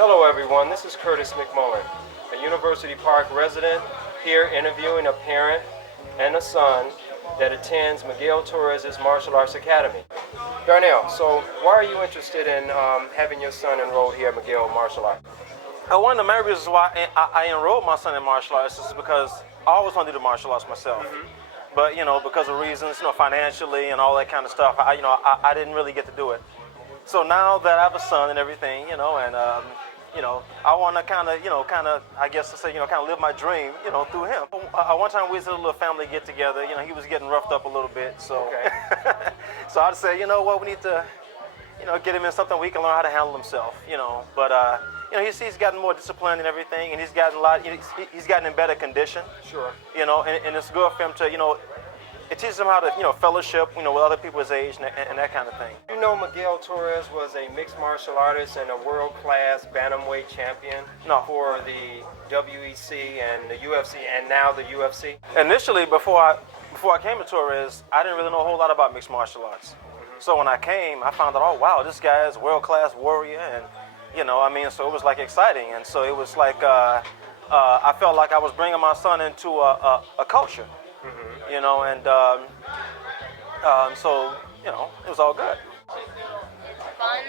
Hello everyone, this is Curtis McMullan, a University Park resident here interviewing a parent and a son that attends Miguel Torres' Martial Arts Academy. Darnell, so why are you interested in having your son enrolled here at Miguel Martial Arts? One of the main reasons why I enrolled my son in martial arts is because I always wanted to do martial arts myself. But, because of reasons, financially and all that kind of stuff, I didn't really get to do it. So now that I have a son and everything, and I want to kind of, I guess to say, kind of live my dream, through him. One time we was at a little family get together, he was getting roughed up a little bit, so. Okay. So I'd say, we need to, get him in something where he can learn how to handle himself, But, he's gotten more disciplined and everything, and he's gotten in better condition. Sure. And it's good for him to, it teaches him how to, fellowship, with other people his age and that kind of thing. You know Miguel Torres was a mixed martial artist and a world-class bantamweight champion for the WEC and the UFC and now the UFC. Initially, before I came to Torres, I didn't really know a whole lot about mixed martial arts. So when I came, I found out, oh wow, this guy is a world-class warrior, and so it was like exciting, and so it was like I felt like I was bringing my son into a culture. So it was all good. Fun.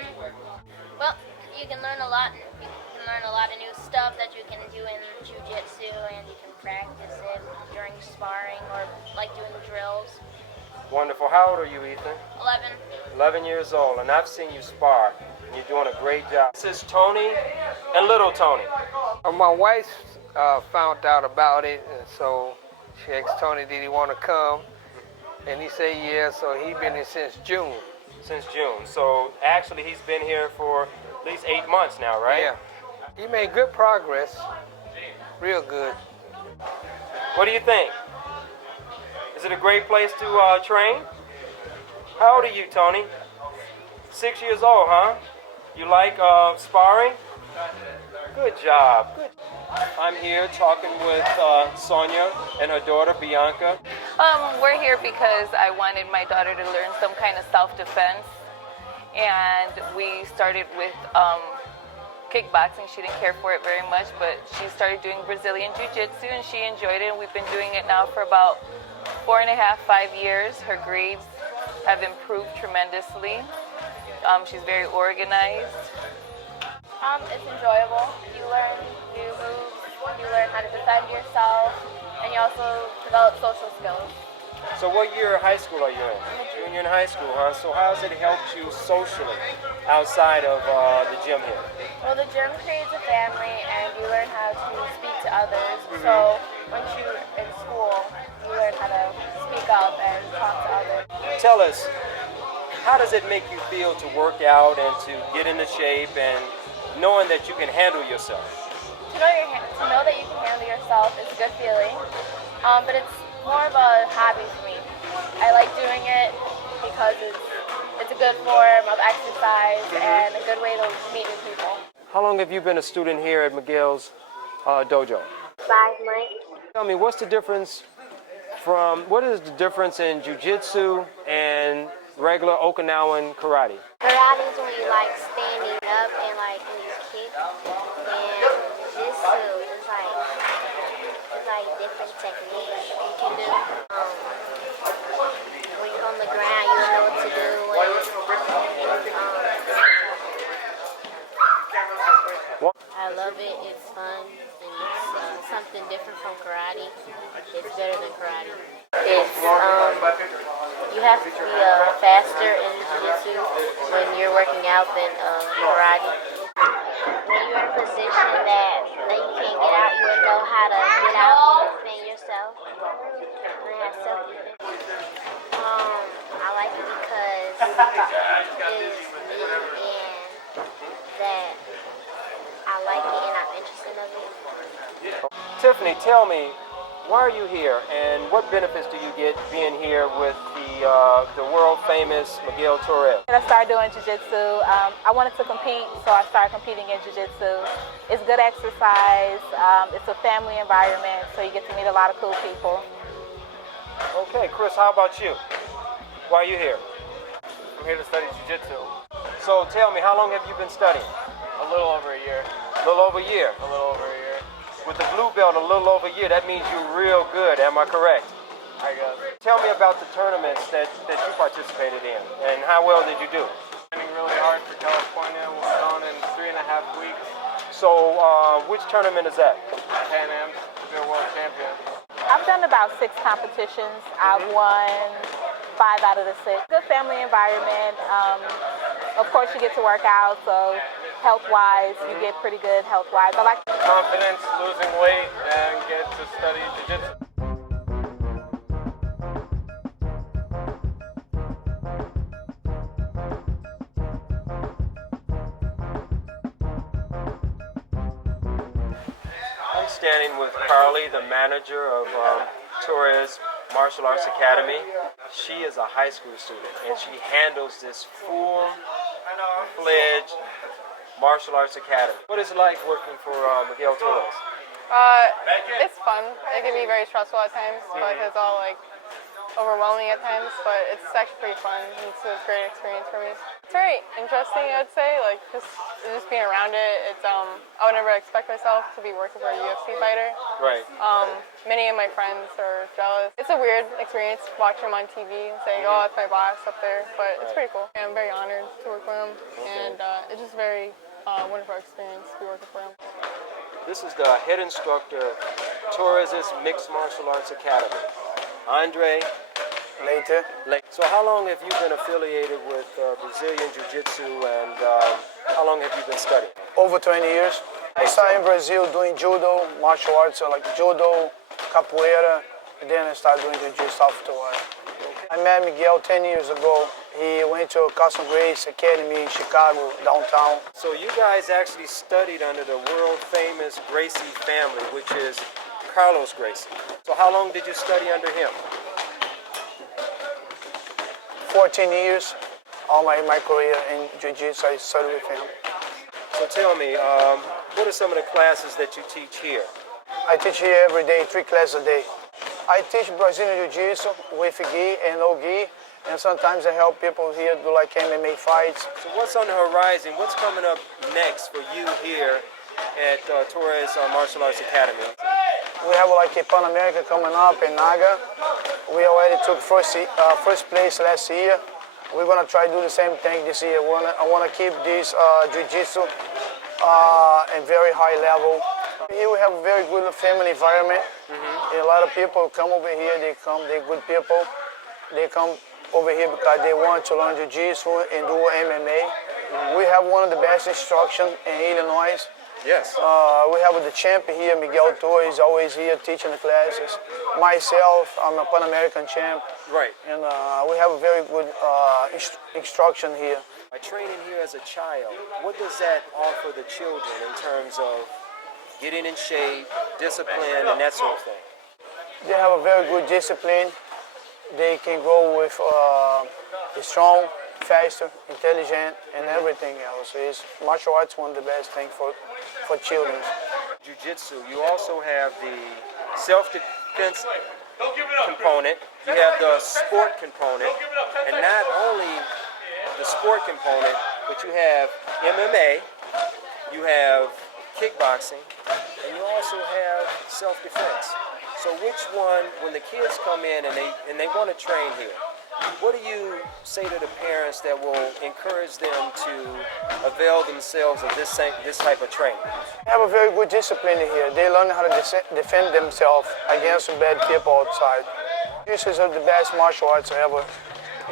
Well, you can learn a lot. You can learn a lot of new stuff that you can do in jiu-jitsu, and you can practice it during sparring or like doing drills. Wonderful. How old are you, Ethan? 11. 11 years old, and I've seen you spar. And you're doing a great job. This is Tony and little Tony. My wife found out about it, and so she asked Tony, did he want to come? And he said yes, so he's been here since June. Since June. So actually he's been here for at least 8 months now, right? Yeah. He made good progress. Real good. What do you think? Is it a great place to train? How old are you, Tony? 6 years old, huh? You like sparring? Good job. Good. I'm here talking with Sonia and her daughter, Bianca. We're here because I wanted my daughter to learn some kind of self-defense. And we started with kickboxing. She didn't care for it very much, but she started doing Brazilian Jiu-Jitsu, and she enjoyed it. And we've been doing it now for about 4.5, 5 years. Her grades have improved tremendously. She's very organized. It's enjoyable. You learn new moves. You learn how to defend yourself, and you also develop social skills. So what year of high school are you in? Junior in high school, huh? So how has it helped you socially outside of the gym here? Well, the gym creates a family, and you learn how to speak to others. So once you're in school, you learn how to speak up and talk to others. Tell us, how does it make you feel to work out and to get into shape and knowing that you can handle yourself? To know that you can handle yourself is a good feeling, but it's more of a hobby for me. I like doing it because it's a good form of exercise and a good way to meet new people. How long have you been a student here at Miguel's dojo? 5 months. Tell me, what is the difference in jiu-jitsu and regular Okinawan karate? Karate is when you like standing up and like when you kick, and jiu-jitsu is like different techniques you can do. When you're on the ground, you don't know what to do. I love it. It's fun, and it's something different from karate. It's better than karate. It's you have to be faster in jiu-jitsu when you're working out than karate. When you're in a position that you can't get out, you will know how to get out and defend yourself. And have self-defense. I like it because it's new and that I like it and I'm interested in it. Tiffany, tell me, why are you here and what benefits do you get being here with the world-famous Miguel Torres? I started doing jiu-jitsu. I wanted to compete, so I started competing in jiu-jitsu. It's good exercise. It's a family environment, so you get to meet a lot of cool people. Okay, Chris, how about you? Why are you here? I'm here to study jiu-jitsu. So tell me, how long have you been studying? A little over a year. A little over a year. A little over a year. With the blue belt, a little over a year, that means you're real good. Am I correct? I guess. Tell me about the tournaments that you participated in, and how well did you do? Training really hard for California. We're going in 3.5 weeks. So, which tournament is that? BANTAMWEIGHT, the world champion. I've done about 6 competitions. I've won 5 out of the 6. Good family environment. Of course, you get to work out, so health-wise, you get pretty good health-wise. I like Confidence, losing weight, and get to study jiu-jitsu. I'm standing with Carly, the manager of TORRES Martial Arts Academy. She is a high school student, and she handles this full-fledged martial arts academy. What is it like working for Miguel Torres? It's fun. It can be very stressful at times, but it's all like overwhelming at times, but it's actually pretty fun. It's a great experience for me. It's very interesting, I'd say, like just being around it. It's I would never expect myself to be working for a UFC fighter. Right. Many of my friends are jealous. It's a weird experience watching them on TV and saying, oh, that's my boss up there, but it's pretty cool. I'm very honored to work for him, and it's just very wonderful experience to be working for him. This is the head instructor of Torres' Mixed Martial Arts Academy, Andre Later. So how long have you been affiliated with Brazilian Jiu-Jitsu, and how long have you been studying? Over 20 years. I started in Brazil doing judo, martial arts, like judo, capoeira, and then I started doing jiu-jitsu afterward. I met Miguel 10 years ago. He went to Carson Grace Academy in Chicago, downtown. So you guys actually studied under the world-famous Gracie family, which is Carlos Gracie. So how long did you study under him? 14 years, all my career in jiu-jitsu, I studied with him. So tell me, what are some of the classes that you teach here? I teach here every day, 3 classes a day. I teach Brazilian jiu-jitsu with gi and no gi, and sometimes I help people here do like MMA fights. So what's on the horizon? What's coming up next for you here at Torres Martial Arts Academy? We have like a Pan America coming up in Naga. We already took first place last year. We're gonna try to do the same thing this year. I wanna keep this jiu-jitsu at very high level. Here we have a very good family environment. A lot of people come over here, they're good people. They come over here because they want to learn jiu-jitsu and do MMA. We have one of the best instructions in Illinois. Yes. We have the champion here, Miguel Torres, always here teaching the classes. Myself, I'm a Pan American champ. Right. And we have a very good instruction here. By training here as a child, what does that offer the children in terms of getting in shape, discipline, and that sort of thing? They have a very good discipline. They can grow with strong, faster, intelligent, and everything else. Martial arts is one of the best things for children. Jiu-jitsu, you also have the self-defense component, you have the sport component, and not only the sport component, but you have MMA, you have kickboxing, and you also have self-defense. So which one, when the kids come in and they want to train here, what do you say to the parents that will encourage them to avail themselves of this type of training? They have a very good discipline here. They learn how to defend themselves against bad people outside. This is the best martial arts ever.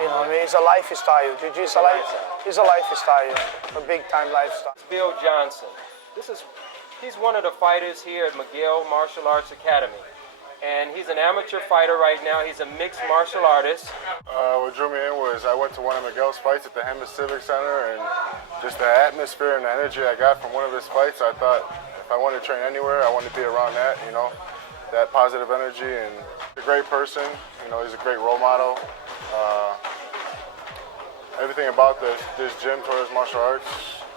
You know, it's a lifestyle. Jiu-jitsu is a lifestyle, a big-time lifestyle. Bill Johnson. He's one of the fighters here at MIGUEL Martial Arts Academy. And he's an amateur fighter right now. He's a mixed martial artist. What drew me in was I went to one of Miguel's fights at the Hemet Civic Center, and just the atmosphere and the energy I got from one of his fights, I thought if I wanted to train anywhere, I wanted to be around that, you know, that positive energy. And he's a great person, you know, he's a great role model. Everything about this gym, Torres Martial Arts,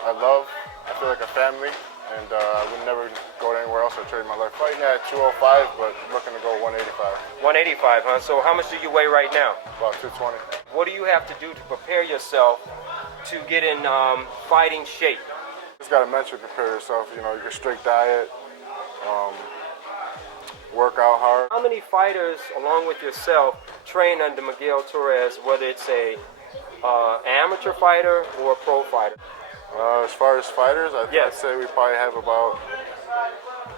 I love. I feel like a family. And I would never go anywhere else or trade my life. Fighting at 205, but looking to go 185. 185, huh? So how much do you weigh right now? About 220. What do you have to do to prepare yourself to get in fighting shape? Just got to mentally prepare yourself, you know, your strict diet, work out hard. How many fighters, along with yourself, train under Miguel Torres, whether it's a amateur fighter or a pro fighter? As far as fighters, I'd Yes. say we probably have about,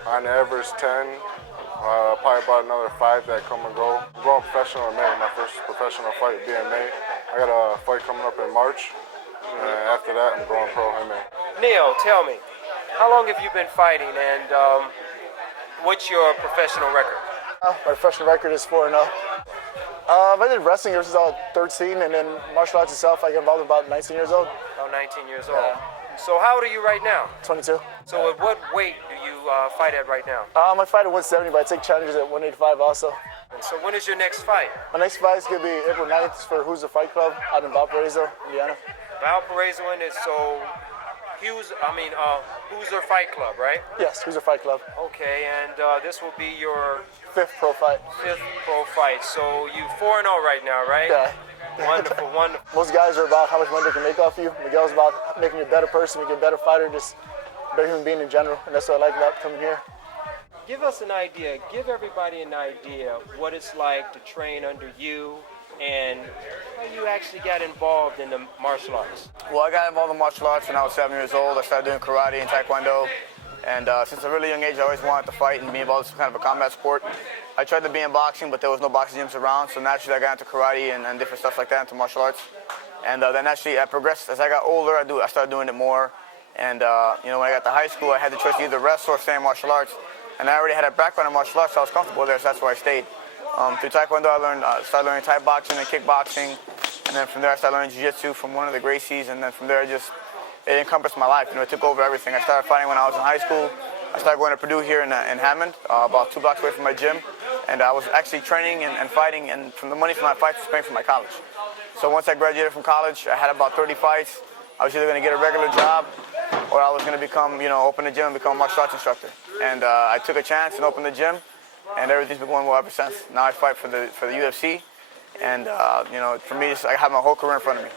on average, 10, probably about another 5 that come and go. I'm going professional in May. My first professional fight will be in May. I got a fight coming up in March, and after that, I'm going pro in May. Neil, tell me, how long have you been fighting, and what's your professional record? My professional record is 4-0. I did wrestling ever since I was 13, and then martial arts itself, I got involved at about 19 years old. About 19 years old. So how old are you right now? 22. So at what weight do you fight at right now? I fight at 170, but I take challenges at 185 also. And so when is your next fight? My next fight is going to be April 9th for Who's the Fight Club out in Valparaiso, Indiana. Valparaiso is so Who's the Fight Club, right? Yes, Who's the Fight Club. Okay, and this will be your 5th pro fight. 5th pro fight. So you 4-0 right now, right? Yeah. Wonderful, wonderful. Most guys are about how much money they can make off you. Miguel's about making you a better person, making you a better fighter, just a better human being in general. And that's what I like about coming here. Give us an idea, give everybody an idea what it's like to train under you and how you actually got involved in the martial arts. Well, I got involved in martial arts when I was 7 years old. I started doing karate and taekwondo. And since a really young age, I always wanted to fight and be involved in some kind of a combat sport. I tried to be in boxing, but there was no boxing gyms around. So naturally, I got into karate and different stuff like that, into martial arts. And then actually, I progressed. As I got older, I started doing it more. And when I got to high school, I had the choice to either wrestle or stay in martial arts. And I already had a background in martial arts, so I was comfortable there, so that's where I stayed. Through taekwondo, I started learning Thai boxing and kickboxing. And then from there, I started learning jiu-jitsu from one of the Gracies. And then from there, it encompassed my life. It took over everything. I started fighting when I was in high school. I started going to Purdue here in Hammond, about 2 blocks away from my gym. And I was actually training and fighting, and from the money from my fights was paying for my college. So once I graduated from college, I had about 30 fights. I was either going to get a regular job, or I was going to become, open a gym and become a martial arts instructor. And I took a chance and opened the gym, and everything's been going well ever since. Now I fight for the UFC, and for me, I have my whole career in front of me.